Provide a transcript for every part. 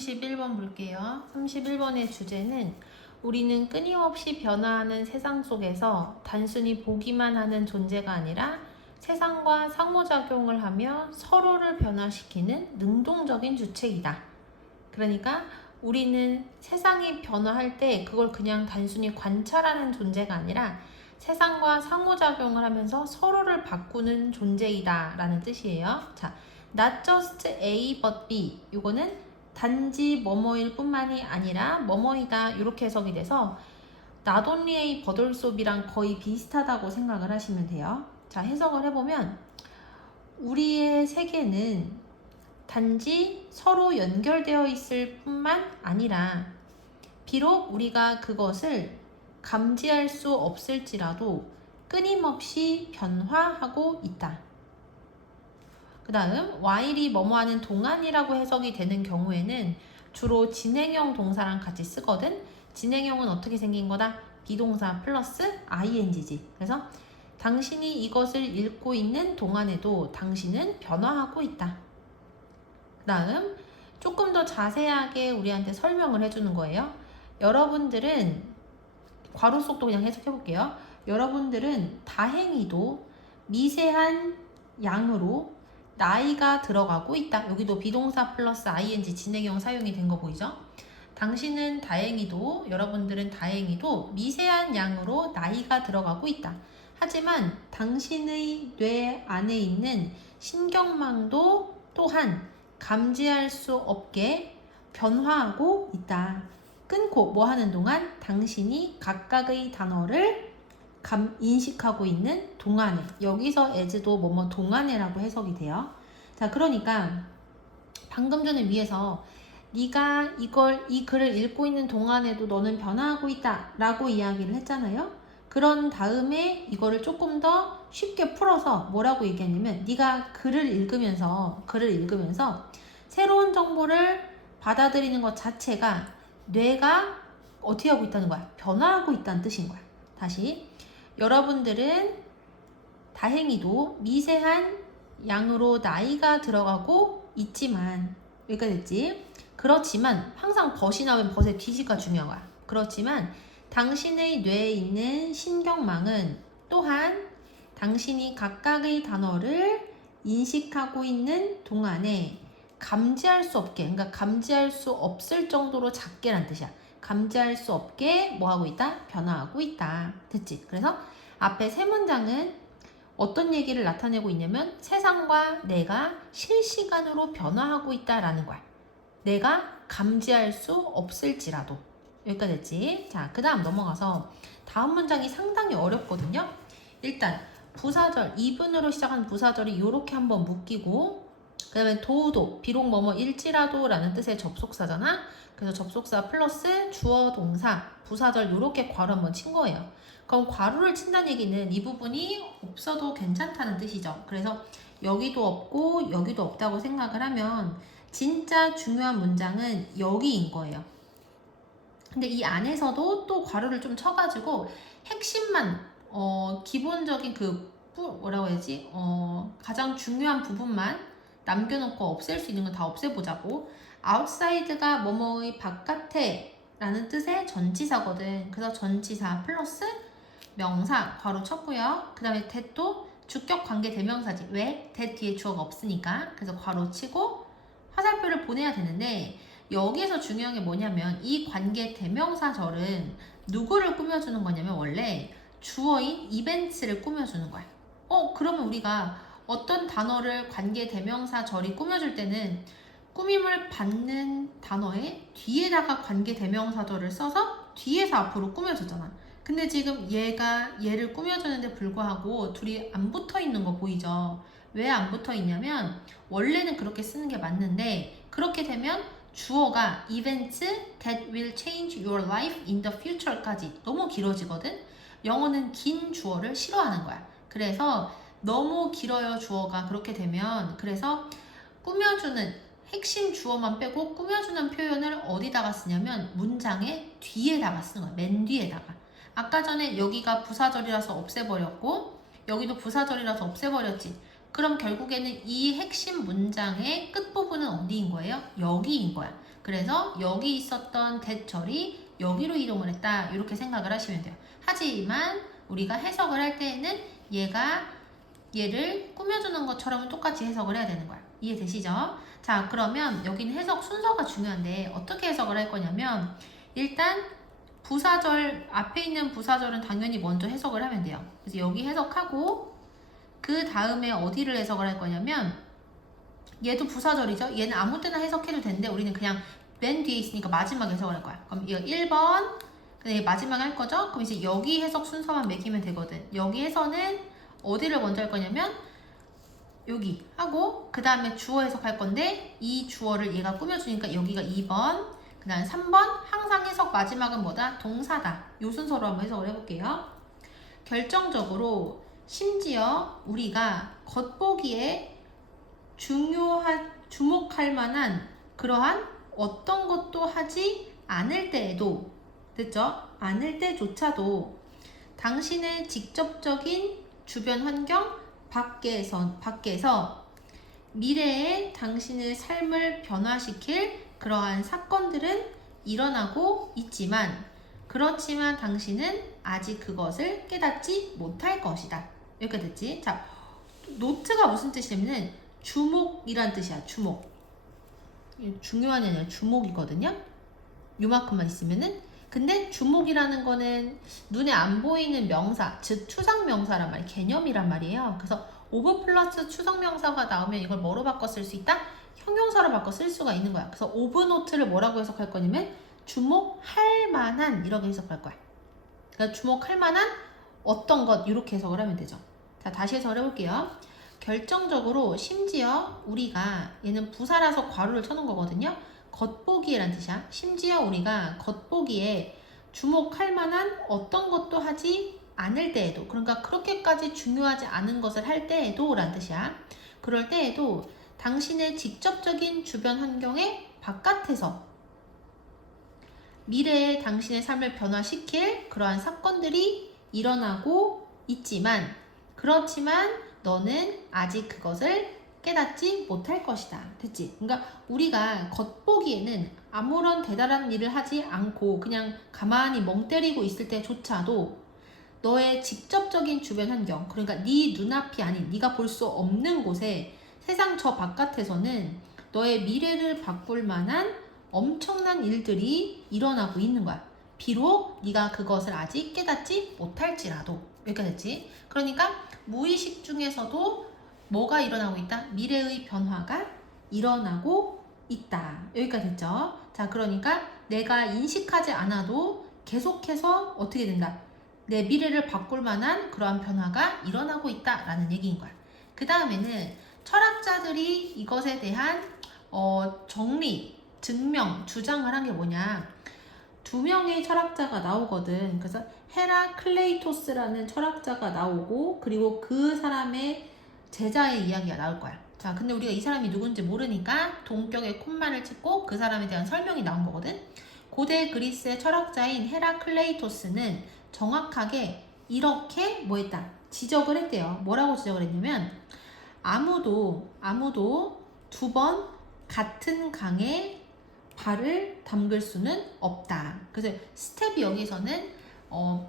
31번 볼게요. 31번의 주제는 우리는 끊임없이 변화하는 세상 속에서 단순히 보기만 하는 존재가 아니라 세상과 상호작용을 하며 서로를 변화시키는 능동적인 주체이다. 그러니까 우리는 세상이 변화할 때 그걸 그냥 단순히 관찰하는 존재가 아니라 세상과 상호작용을 하면서 서로를 바꾸는 존재이다 라는 뜻이에요. 자, not just A but B. 이거는 단지 뭐뭐일 뿐만이 아니라 뭐뭐이다 이렇게 해석이 돼서 not only A but also B랑 거의 비슷하다고 생각을 하시면 돼요. 자, 해석을 해보면 우리의 세계는 단지 서로 연결되어 있을 뿐만 아니라 비록 우리가 그것을 감지할 수 없을지라도 끊임없이 변화하고 있다. 그 다음 while이 뭐뭐하는 동안이라고 해석이 되는 경우에는 주로 진행형 동사랑 같이 쓰거든. 진행형은 어떻게 생긴 거다? 비동사 플러스 ing지. 그래서 당신이 이것을 읽고 있는 동안에도 당신은 변화하고 있다. 그 다음 조금 더 자세하게 우리한테 설명을 해주는 거예요. 여러분들은 괄호 속도 그냥 해석해 볼게요. 여러분들은 다행히도 미세한 양으로 나이가 들어가고 있다. 여기도 비동사 플러스 ing 진행형 사용이 된 거 보이죠? 당신은 다행히도, 여러분들은 다행히도 미세한 양으로 나이가 들어가고 있다. 하지만 당신의 뇌 안에 있는 신경망도 또한 감지할 수 없게 변화하고 있다. 끊고 뭐 하는 동안 당신이 각각의 단어를 인식하고 있는 동안에, 여기서 as도 뭐뭐 동안에라고 해석이 돼요. 자, 그러니까 방금 전에 위에서 네가 이 글을 읽고 있는 동안에도 너는 변화하고 있다 라고 이야기를 했잖아요. 그런 다음에 이거를 조금 더 쉽게 풀어서 뭐라고 얘기했냐면 네가 글을 읽으면서 새로운 정보를 받아들이는 것 자체가 뇌가 어떻게 하고 있다는 거야? 변화하고 있다는 뜻인 거야. 다시, 여러분들은 다행히도 미세한 양으로 나이가 들어가고 있지만, 여기까지 됐지? 그렇지만 항상 벗이 나오면 벗의 뒤지가 중요한 거야. 그렇지만 당신의 뇌에 있는 신경망은 또한 당신이 각각의 단어를 인식하고 있는 동안에 감지할 수 없게, 그러니까 감지할 수 없을 정도로 작게란 뜻이야. 감지할 수 없게 뭐 하고 있다? 변화하고 있다. 됐지? 그래서 앞에 세 문장은 어떤 얘기를 나타내고 있냐면 세상과 내가 실시간으로 변화하고 있다라는 거야. 내가 감지할 수 없을지라도. 여기까지 됐지? 자, 그 다음 넘어가서 다음 문장이 상당히 어렵거든요. 일단 부사절, 이분으로 시작하는 부사절이 이렇게 한번 묶이고, 그 다음에 도우도, 비록 뭐뭐일지라도 라는 뜻의 접속사잖아. 그래서 접속사 플러스 주어 동사, 부사절 이렇게 괄호 한번 친 거예요. 그럼 괄호를 친다는 얘기는 이 부분이 없어도 괜찮다는 뜻이죠. 그래서 여기도 없고 여기도 없다고 생각을 하면 진짜 중요한 문장은 여기인 거예요. 근데 이 안에서도 또 괄호를 좀 쳐가지고 핵심만 기본적인 뭐라고 해야지? 가장 중요한 부분만 남겨놓고 없앨 수 있는 건 다 없애보자고. outside가 뭐뭐의 바깥에 라는 뜻의 전치사거든. 그래서 전치사 플러스 명사 괄호 쳤고요. 그 다음에 that도 주격 관계 대명사지. 왜? that 뒤에 주어가 없으니까. 그래서 괄호 치고 화살표를 보내야 되는데, 여기에서 중요한 게 뭐냐면 이 관계 대명사절은 누구를 꾸며주는 거냐면 원래 주어인 이벤트를 꾸며주는 거야. 그러면 우리가 어떤 단어를 관계 대명사절이 꾸며줄 때는 꾸밈을 받는 단어의 뒤에다가 관계 대명사절을 써서 뒤에서 앞으로 꾸며주잖아. 근데 지금 얘를 꾸며주는데 불구하고 둘이 안 붙어 있는 거 보이죠? 왜 안 붙어 있냐면 원래는 그렇게 쓰는 게 맞는데, 그렇게 되면 주어가 events that will change your life in the future까지 너무 길어지거든? 영어는 긴 주어를 싫어하는 거야. 그래서 너무 길어요, 주어가. 그렇게 되면. 그래서 꾸며주는 핵심 주어만 빼고 꾸며주는 표현을 어디다가 쓰냐면 문장의 뒤에다가 쓰는 거야. 맨 뒤에다가. 아까 전에 여기가 부사절이라서 없애버렸고 여기도 부사절이라서 없애버렸지. 그럼 결국에는 이 핵심 문장의 끝부분은 어디인 거예요? 여기인 거야. 그래서 여기 있었던 대철이 여기로 이동을 했다. 이렇게 생각을 하시면 돼요. 하지만 우리가 해석을 할 때에는 얘를 꾸며주는 것처럼 똑같이 해석을 해야 되는 거야. 이해되시죠? 자, 그러면 여기는 해석 순서가 중요한데 어떻게 해석을 할 거냐면 일단 부사절, 앞에 있는 부사절은 당연히 먼저 해석을 하면 돼요. 그래서 여기 해석하고 그 다음에 어디를 해석을 할 거냐면 얘도 부사절이죠. 얘는 아무 때나 해석해도 되는데 우리는 그냥 맨 뒤에 있으니까 마지막에 해석을 할 거야. 그럼 이거 1번 근데 마지막에 할 거죠? 그럼 이제 여기 해석 순서만 매기면 되거든. 여기에서는 어디를 먼저 할 거냐면 여기 하고 그 다음에 주어 해석할 건데 이 주어를 얘가 꾸며주니까 여기가 2번 그 다음 3번 항상 해석 마지막은 뭐다? 동사다. 요 순서로 한번 해석을 해볼게요. 결정적으로 심지어 우리가 겉보기에 주목할 만한 그러한 어떤 것도 하지 않을 때에도 됐죠? 않을 때조차도 당신의 직접적인 주변 환경 밖에서 미래에 당신의 삶을 변화시킬 그러한 사건들은 일어나고 있지만 그렇지만 당신은 아직 그것을 깨닫지 못할 것이다. 여기까지 됐지? 자, 노트가 무슨 뜻이냐면 주목이란 뜻이야. 주목. 중요한 애는 주목이거든요. 요만큼만 있으면은 근데 주목이라는 거는 눈에 안 보이는 명사, 즉 추상명사란 말이에요. 개념이란 말이에요. 그래서 오브 플러스 추상명사가 나오면 이걸 뭐로 바꿔 쓸 수 있다? 형용사로 바꿔 쓸 수가 있는 거야. 그래서 오브 노트를 뭐라고 해석할 거냐면 주목할 만한 이렇게 해석할 거야. 그러니까 주목할 만한 어떤 것 이렇게 해석을 하면 되죠. 자, 다시 해석을 해볼게요. 결정적으로 심지어 우리가 얘는 부사라서 괄호를 쳐놓은 거거든요. 겉보기에란 뜻이야. 심지어 우리가 겉보기에 주목할 만한 어떤 것도 하지 않을 때에도 그러니까 그렇게까지 중요하지 않은 것을 할 때에도 란 뜻이야. 그럴 때에도 당신의 직접적인 주변 환경의 바깥에서 미래에 당신의 삶을 변화시킬 그러한 사건들이 일어나고 있지만 그렇지만 너는 아직 그것을 깨닫지 못할 것이다. 됐지? 그러니까 우리가 겉보기에는 아무런 대단한 일을 하지 않고 그냥 가만히 멍 때리고 있을 때조차도 너의 직접적인 주변 환경 그러니까 네 눈앞이 아닌 네가 볼 수 없는 곳에 세상 저 바깥에서는 너의 미래를 바꿀 만한 엄청난 일들이 일어나고 있는 거야. 비록 네가 그것을 아직 깨닫지 못할지라도 여기까지 됐지? 그러니까 무의식 중에서도 뭐가 일어나고 있다? 미래의 변화가 일어나고 있다. 여기까지 됐죠? 자, 그러니까 내가 인식하지 않아도 계속해서 어떻게 된다? 내 미래를 바꿀 만한 그러한 변화가 일어나고 있다라는 얘기인 거야. 그 다음에는 철학자들이 이것에 대한 정리, 증명, 주장을 한 게 뭐냐? 2명의 철학자가 나오거든. 그래서 헤라클레이토스라는 철학자가 나오고 그리고 그 사람의 제자의 이야기가 나올 거야. 자, 근데 우리가 이 사람이 누군지 모르니까 동격의 콤마를 찍고 그 사람에 대한 설명이 나온 거거든. 고대 그리스의 철학자인 헤라클레이토스는 정확하게 이렇게 뭐 했다? 지적을 했대요. 뭐라고 지적을 했냐면 아무도 2번 같은 강에 발을 담글 수는 없다. 그래서 스텝이 여기서는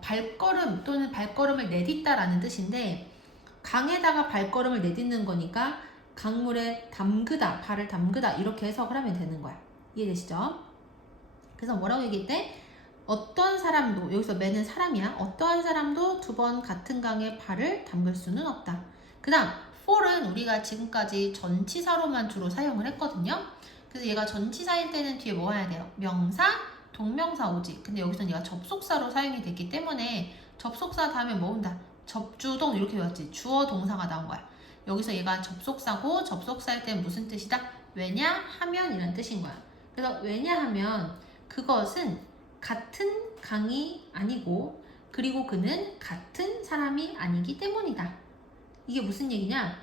발걸음 또는 발걸음을 내딛다라는 뜻인데 강에다가 발걸음을 내딛는 거니까 강물에 담그다, 발을 담그다 이렇게 해석을 하면 되는 거야. 이해되시죠? 그래서 뭐라고 얘기했대? 어떤 사람도, 여기서 매는 사람이야. 어떠한 사람도 2번 같은 강에 발을 담글 수는 없다. 그 다음 for은 우리가 지금까지 전치사로만 주로 사용을 했거든요. 그래서 얘가 전치사일 때는 뒤에 뭐 해야 돼요? 명사, 동명사 오지. 근데 여기서는 얘가 접속사로 사용이 됐기 때문에 접속사 다음에 뭐 온다? 접주동 이렇게 외웠지. 주어 동사가 나온 거야. 여기서 얘가 접속사고 접속사일 때는 무슨 뜻이다? 왜냐하면 이란 뜻인 거야. 그래서 왜냐하면 그것은 같은 강이 아니고 그리고 그는 같은 사람이 아니기 때문이다. 이게 무슨 얘기냐?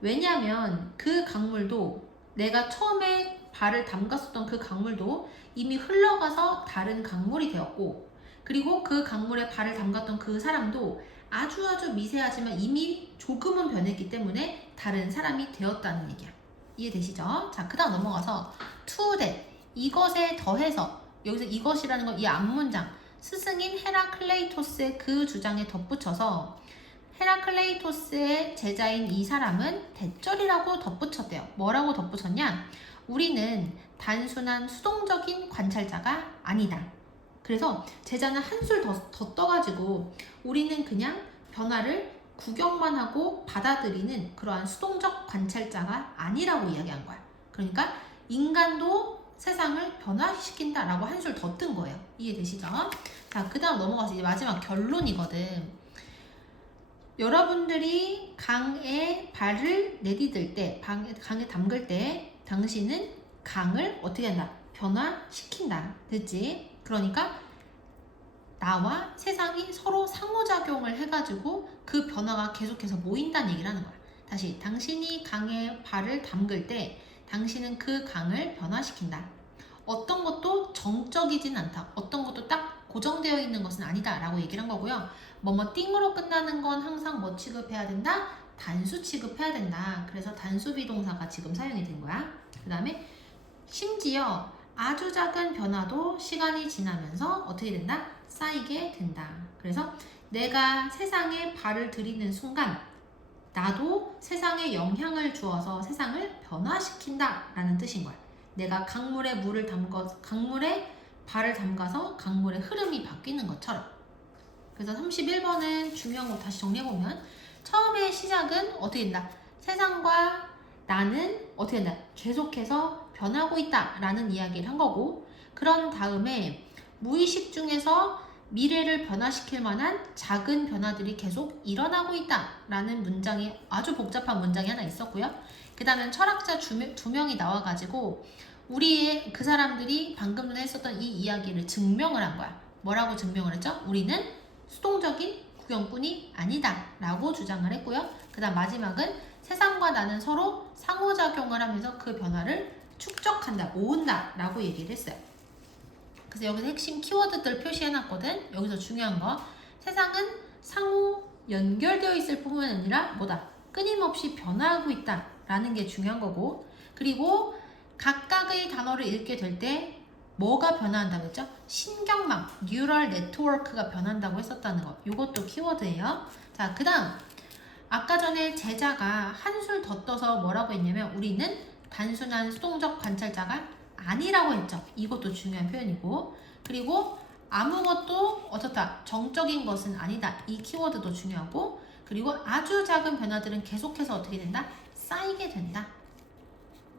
왜냐하면 그 강물도 내가 처음에 발을 담갔었던 그 강물도 이미 흘러가서 다른 강물이 되었고 그리고 그 강물에 발을 담갔던 그 사람도 아주 미세하지만 이미 조금은 변했기 때문에 다른 사람이 되었다는 얘기야. 이해되시죠? 자, 그 다음 넘어가서 to that 이것에 더해서 여기서 이것이라는 건 이 앞문장 스승인 헤라클레이토스의 그 주장에 덧붙여서 헤라클레이토스의 제자인 이 사람은 대절이라고 덧붙였대요. 뭐라고 덧붙였냐? 우리는 단순한 수동적인 관찰자가 아니다. 그래서 제자는 한술 더 떠가지고 우리는 그냥 변화를 구경만 하고 받아들이는 그러한 수동적 관찰자가 아니라고 이야기한 거야. 그러니까 인간도 세상을 변화시킨다라고 한술 더 뜬 거예요. 이해되시죠? 자, 그 다음 넘어가서 이제 마지막 결론이거든. 여러분들이 강에 발을 내디딜 때, 강에 담글 때 당신은 강을 어떻게 한다? 변화시킨다. 됐지? 그러니까 나와 세상이 서로 상호작용을 해가지고 그 변화가 계속해서 모인다는 얘기를 하는 거야. 다시, 당신이 강에 발을 담글 때 당신은 그 강을 변화시킨다. 어떤 것도 정적이진 않다. 어떤 것도 딱 고정되어 있는 것은 아니다 라고 얘기를 한 거고요. 뭐뭐 띵으로 끝나는 건 항상 뭐 취급해야 된다? 단수 취급해야 된다. 그래서 단수 비동사가 지금 사용이 된 거야. 그 다음에 심지어 아주 작은 변화도 시간이 지나면서 어떻게 된다? 쌓이게 된다. 그래서 내가 세상에 발을 들이는 순간 나도 세상에 영향을 주어서 세상을 변화시킨다 라는 뜻인 거야. 내가 강물에 강물에 발을 담가서 강물의 흐름이 바뀌는 것처럼. 그래서 31번은 중요한 거 다시 정리해보면 처음에 시작은 어떻게 된다? 세상과 나는 어떻게 된다? 계속해서 변하고 있다 라는 이야기를 한 거고, 그런 다음에 무의식 중에서 미래를 변화시킬 만한 작은 변화들이 계속 일어나고 있다 라는 문장이 아주 복잡한 문장이 하나 있었고요. 그 다음에 철학자 두 명이 나와가지고 우리의 그 사람들이 방금 전에 했었던 이 이야기를 증명을 한 거야. 뭐라고 증명을 했죠? 우리는 수동적인 구경꾼이 아니다 라고 주장을 했고요. 그 다음 마지막은 세상과 나는 서로 상호작용을 하면서 그 변화를 축적한다, 모은다 라고 얘기를 했어요. 그래서 여기서 핵심 키워드들 표시해놨거든. 여기서 중요한 거, 세상은 상호 연결되어 있을 뿐만 아니라 뭐다? 끊임없이 변화하고 있다 라는 게 중요한 거고, 그리고 각각의 단어를 읽게 될 때 뭐가 변화한다고 했죠? 신경망, 뉴럴 네트워크가 변한다고 했었다는 거. 이것도 키워드예요. 자, 그 다음 아까 전에 제자가 한술 더 떠서 뭐라고 했냐면 우리는 단순한 수동적 관찰자가 아니라고 했죠. 이것도 중요한 표현이고, 그리고 아무것도 어떻다? 정적인 것은 아니다. 이 키워드도 중요하고, 그리고 아주 작은 변화들은 계속해서 어떻게 된다? 쌓이게 된다.